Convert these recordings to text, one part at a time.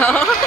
Oh.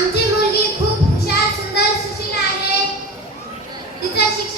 आमची मुलगी खूप हुशार सुंदर सुशील आहे. तिचा शिक्षण